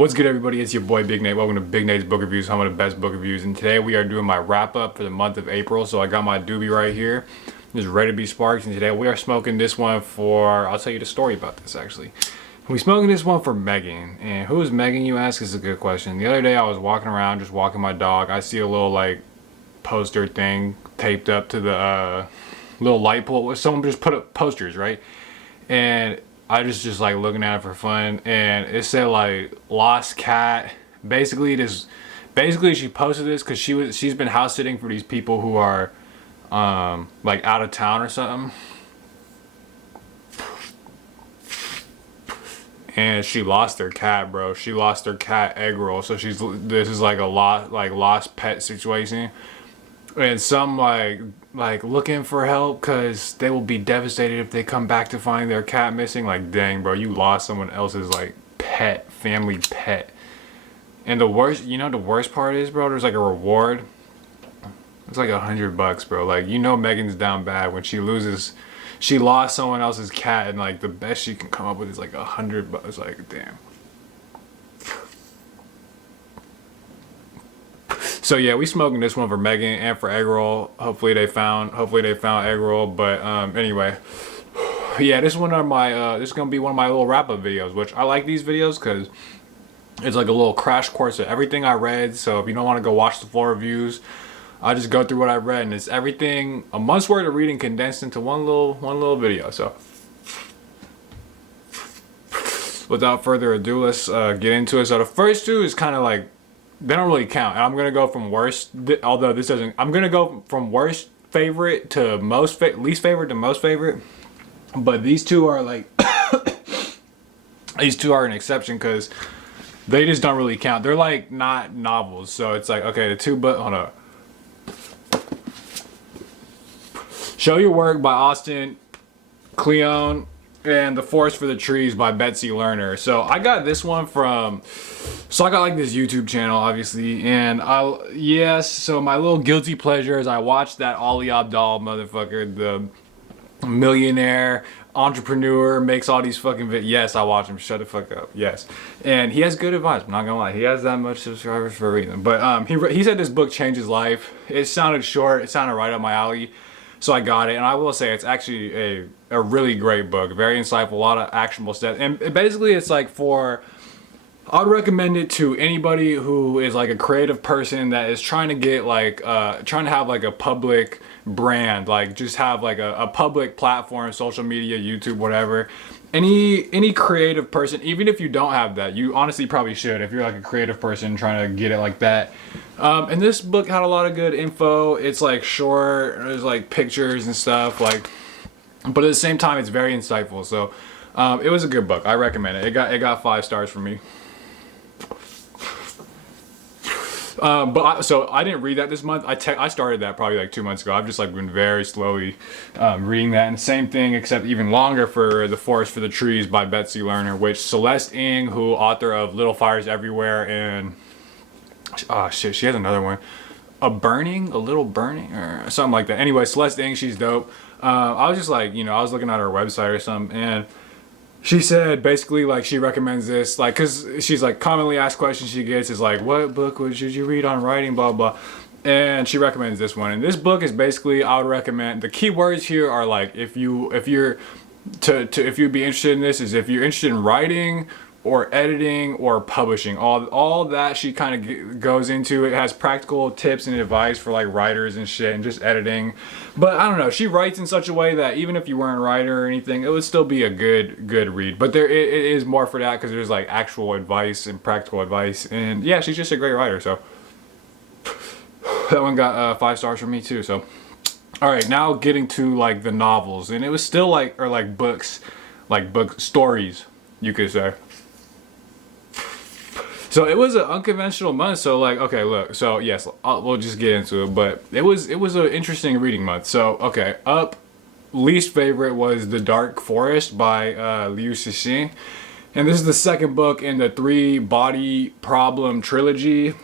What's good, everybody? It's your boy Big Nate. Welcome to Big Nate's Book Reviews, home of the best book reviews. And today we are doing my wrap up for the month of April. So I got my doobie right here, just ready to be sparked. And today we are smoking this one for, I'll tell you the story about this actually. We're smoking this one for Megan. And who is Megan, you ask? Is a good question. The other day I was walking around, just walking my dog. I see a little like poster thing taped up to the little light pole. Someone just put up posters, right? And I just like looking at it for fun, and it said like lost cat. Basically she posted this because she's been house sitting for these people who are like out of town or something, and she lost their cat, bro. She lost their cat egg roll. So this is like a lost pet situation, and some like looking for help because they will be devastated if they come back to find their cat missing. Like, dang, bro, you lost someone else's like pet, family pet. And the worst part is, bro, there's like a reward. It's like $100, bro. Like, Megan's down bad when she lost someone else's cat, and like the best she can come up with is like $100. Like, damn. So yeah, we smoking this one for Megan and for egg roll. Hopefully they found egg roll. But anyway, yeah, this is gonna be one of my little wrap up videos, which I like these videos because it's like a little crash course of everything I read. So if you don't want to go watch the full reviews, I'll just go through what I read, and it's everything, a month's worth of reading condensed into one little video. So without further ado, let's get into it. So the first two is kind of like, they don't really count. And I'm gonna go from worst, although this doesn't. I'm gonna go from worst favorite to least favorite to most favorite. But these two are like, these two are an exception because they just don't really count. They're like not novels, so it's like, okay, hold on. Show Your Work by Austin Kleon and The Forest for the Trees by Betsy Lerner. So I got this one from, I got like this YouTube channel, obviously, and so my little guilty pleasure is I watched that Ali Abdaal motherfucker, the millionaire entrepreneur, makes all these fucking videos. Yes, I watch him. Shut the fuck up. Yes, and he has good advice. I'm not gonna lie, he has that much subscribers for a reason. But he said this book changed his life. It sounded short. It sounded right up my alley. So I got it, and I will say it's actually a really great book, very insightful, a lot of actionable steps, and basically it's like I would recommend it to anybody who is like a creative person that is trying to get like trying to have like a public brand, like just have like a public platform, social media, YouTube, whatever. Any creative person, even if you don't have that, you honestly probably should if you're like a creative person trying to get it like that. And this book had a lot of good info. It's like short, there's like pictures and stuff, like, but at the same time it's very insightful. So it was a good book. I recommend it. It got 5 stars from me. So I didn't read that this month. I started that probably like 2 months ago. I've just like been very slowly reading that, and same thing except even longer for The Forest for the Trees by Betsy Lerner, which Celeste Ng, who author of Little Fires Everywhere, and she has another one, a little burning or something like that. Anyway, Celeste Ng, she's dope. I was just like, I was looking at her website or something, and she said basically like she recommends this, like, because she's like commonly asked questions she gets is like, what book should you read on writing, blah blah, and she recommends this one. And this book is basically, I would recommend, the key words here are like, if you'd be interested in this, is if you're interested in writing or editing or publishing, all that she kind of goes into. It has practical tips and advice for like writers and shit, and just editing. But I don't know, she writes in such a way that even if you weren't a writer or anything, it would still be a good read. But it is more for that because there's like actual advice and practical advice, and yeah, she's just a great writer. So that one got 5 stars from me too. So all right, now getting to like the novels, and it was still like, or like books, like book stories, you could say. So it was an unconventional month. So like, okay, look. So yes, we'll just get into it. But it was an interesting reading month. So okay, least favorite was The Dark Forest by Liu Cixin, and this is the second book in the 3 body problem trilogy.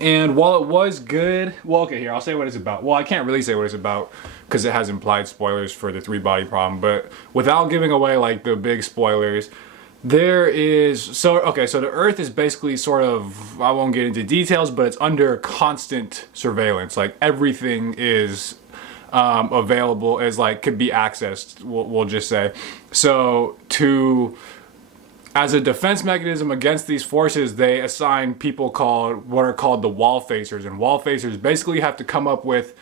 And while it was good, well, okay, here I'll say what it's about. Well, I can't really say what it's about because it has implied spoilers for the 3 body problem. But without giving away like the big spoilers, There is so the Earth is basically sort of, I won't get into details, but it's under constant surveillance. Like everything is available, as like could be accessed. We'll just say so to. As a defense mechanism against these forces, they assign people called what are called the wall facers, and wall facers basically have to come up with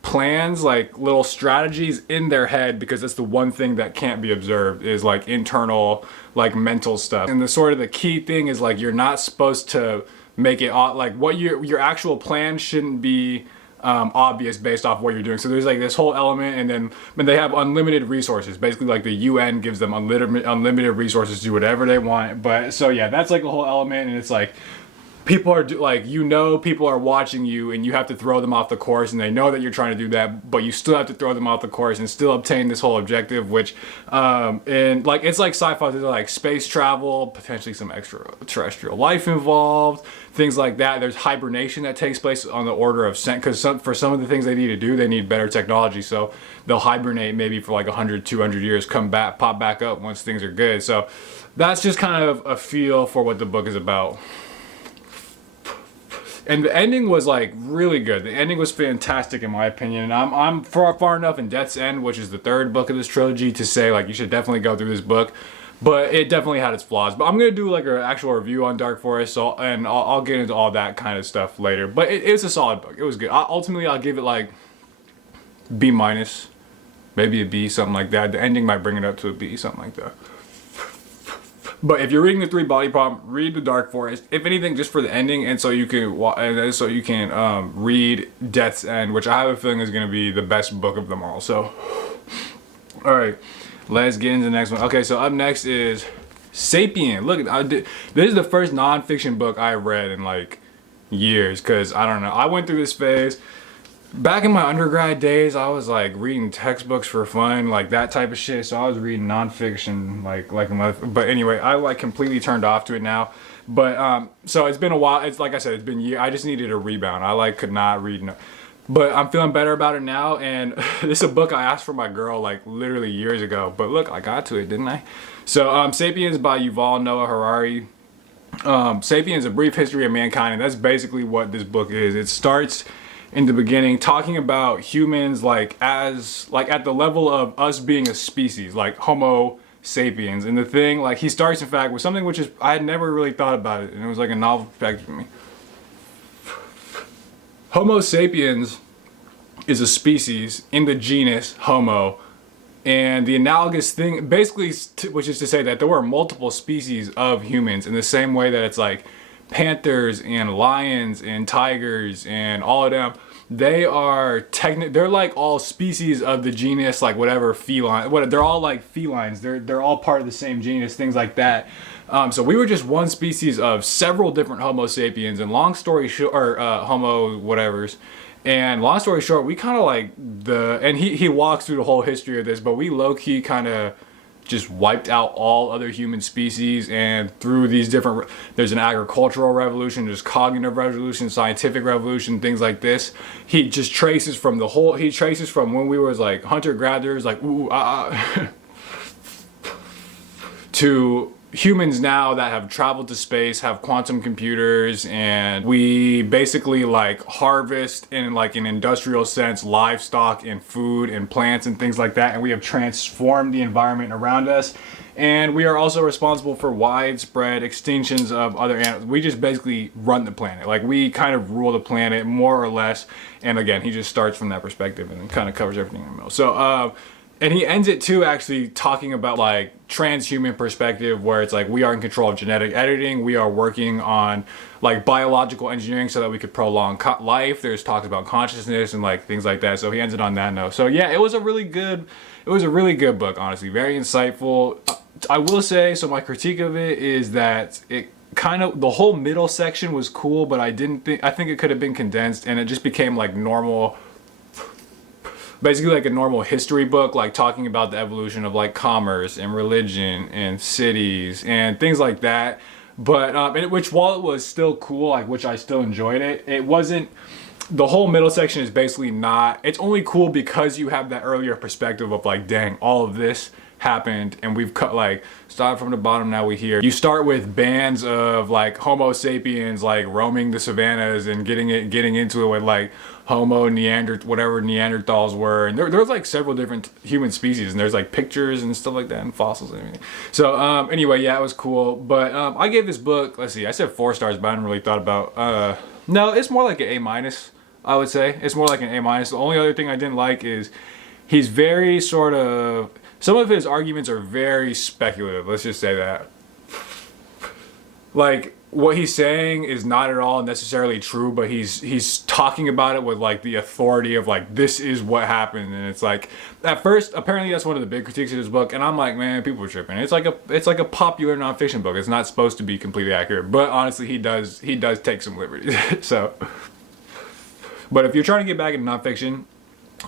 plans, like little strategies in their head, because it's the one thing that can't be observed is like internal, like mental stuff. And the sort of the key thing is like you're not supposed to make it like what your actual plan shouldn't be obvious based off what you're doing. So there's like this whole element, and then when they have unlimited resources, basically like the UN gives them unlimited resources to do whatever they want. But so yeah, that's like a whole element, and it's like people are like, people are watching you, and you have to throw them off the course, and they know that you're trying to do that, but you still have to throw them off the course and still obtain this whole objective, which and like it's like sci-fi. There's like space travel, potentially some extraterrestrial life involved, things like that. There's hibernation that takes place on the order of because for some of the things they need to do, they need better technology, so they'll hibernate maybe for like 100 200 years, come back, pop back up once things are good. So that's just kind of a feel for what the book is about. And the ending was like really good. The ending was fantastic in my opinion. And I'm far enough in Death's End, which is the third book of this trilogy, to say like you should definitely go through this book. But it definitely had its flaws. But I'm gonna do like an actual review on Dark Forest, so I'll get into all that kind of stuff later. But it's a solid book. It was good. Ultimately, I'll give it like B minus, maybe a B, something like that. The ending might bring it up to a B, something like that. But if you're reading the Three Body Problem, read the Dark Forest. If anything, just for the ending, and so you can read Death's End, which I have a feeling is going to be the best book of them all. So, all right, let's get into the next one. Okay, so up next is Sapiens. Look, this is the first nonfiction book I read in like years, because I don't know. I went through this phase. Back in my undergrad days, I was like reading textbooks for fun, like that type of shit. So I was reading nonfiction, like a mother. But anyway, I like completely turned off to it now. But so it's been a while. It's like I said, it's been years. I just needed a rebound. I like could not read. But I'm feeling better about it now. And this is a book I asked for my girl like literally years ago. But look, I got to it, didn't I? So Sapiens by Yuval Noah Harari. Sapiens: A Brief History of Mankind, and that's basically what this book is. It starts in the beginning talking about humans like at the level of us being a species, like Homo sapiens. And the thing, like, he starts in fact with something which is I had never really thought about it, and it was like a novel perspective for me. Homo sapiens is a species in the genus Homo, and the analogous thing basically, which is to say that there were multiple species of humans, in the same way that it's like panthers and lions and tigers and all of them, they're like all species of the genus, like whatever feline, they're all like felines, they're all part of the same genus, things like that. So we were just one species of several different Homo sapiens, and long story short, or Homo whatevers. And long story short, we kind of like and he walks through the whole history of this, but we low-key kind of just wiped out all other human species. And through these different, there's an agricultural revolution, there's cognitive revolution, scientific revolution, things like this. He just traces from when we was like hunter-gatherers, like to humans now that have traveled to space, have quantum computers, and we basically like harvest in like an industrial sense livestock and food and plants and things like that, and we have transformed the environment around us, and we are also responsible for widespread extinctions of other animals. We just basically run the planet, like we kind of rule the planet more or less. And again, he just starts from that perspective and then kind of covers everything in the middle. So and he ends it too actually talking about like transhuman perspective, where it's like we are in control of genetic editing, we are working on like biological engineering so that we could prolong life. There's talks about consciousness and like things like that. So he ends it on that note. So yeah, it was a really good book, honestly, very insightful. I will say, so my critique of it is that it kind of, the whole middle section was cool, but I think it could have been condensed, and it just became like normal, basically like a normal history book, like talking about the evolution of like commerce and religion and cities and things like that. But which, while it was still cool, like, which I still enjoyed it, it wasn't, the whole middle section is basically not, it's only cool because you have that earlier perspective of like, dang, all of this happened, and we've cut like started from the bottom. Now we hear you start with bands of like Homo sapiens like roaming the savannas and getting into it with like whatever Neanderthals were, and there was like several different human species, and there's like pictures and stuff like that and fossils and everything. So anyway, yeah, it was cool. But I gave this book, let's see, I said 4 stars, but I hadn't really thought about no, it's more like an A-, I would say. It's more like an A-. The only other thing I didn't like is he's very sort of, some of his arguments are very speculative, let's just say that. Like, what he's saying is not at all necessarily true, but he's talking about it with like the authority of like, this is what happened. And it's like, at first, apparently that's one of the big critiques of this book, and I'm like, man, people are tripping. It's like a popular nonfiction book. It's not supposed to be completely accurate, but honestly, he does take some liberties. So, but if you're trying to get back into nonfiction,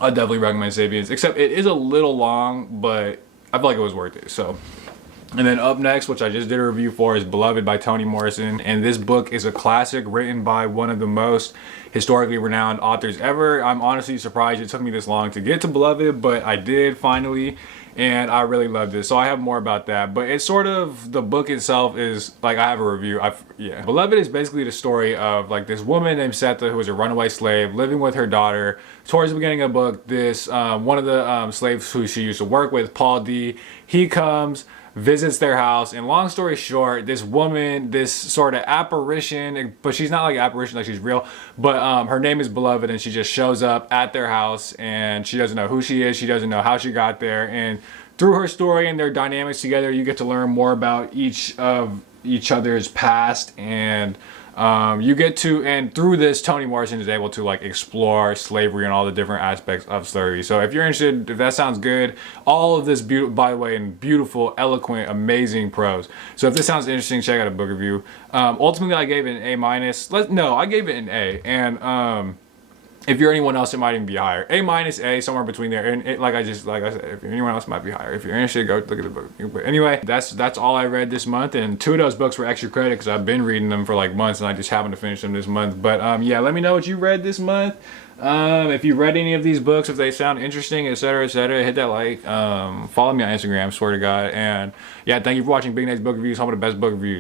I definitely recommend Sapiens, except it is a little long, but I feel like it was worth it. So, and then up next, which I just did a review for, is Beloved by Toni Morrison. And this book is a classic written by one of the most historically renowned authors ever. I'm honestly surprised it took me this long to get to Beloved, but I did finally, and I really loved it. So I have more about that, but it's sort of, the book itself is like, I have a review. Yeah. Beloved is basically the story of like this woman named Setha who was a runaway slave living with her daughter. Towards the beginning of the book, this one of the slaves who she used to work with, Paul D, he comes, visits their house, and long story short, this woman, this sort of apparition, but she's not like an apparition, like she's real, but her name is Beloved, and she just shows up at their house, and she doesn't know who she is, she doesn't know how she got there, and through her story and their dynamics together, you get to learn more about each other's past, and you get to, and through this, Toni Morrison is able to like explore slavery and all the different aspects of slavery. So if you're interested, if that sounds good, all of this, by the way, in beautiful, eloquent, amazing prose. So if this sounds interesting, check out a book review. Ultimately, I gave it an A-. No, I gave it an A. And if you're anyone else, it might even be higher. A-, A, somewhere between there. And like I said, if you're anyone else, it might be higher. If you're interested, go look at the book. But anyway, that's all I read this month. And 2 of those books were extra credit because I've been reading them for like months, and I just happened to finish them this month. But yeah, let me know what you read this month. If you read any of these books, if they sound interesting, etc., hit that like. Follow me on Instagram, swear to God. And yeah, thank you for watching Big Nate's Book Reviews, home of the best book reviews.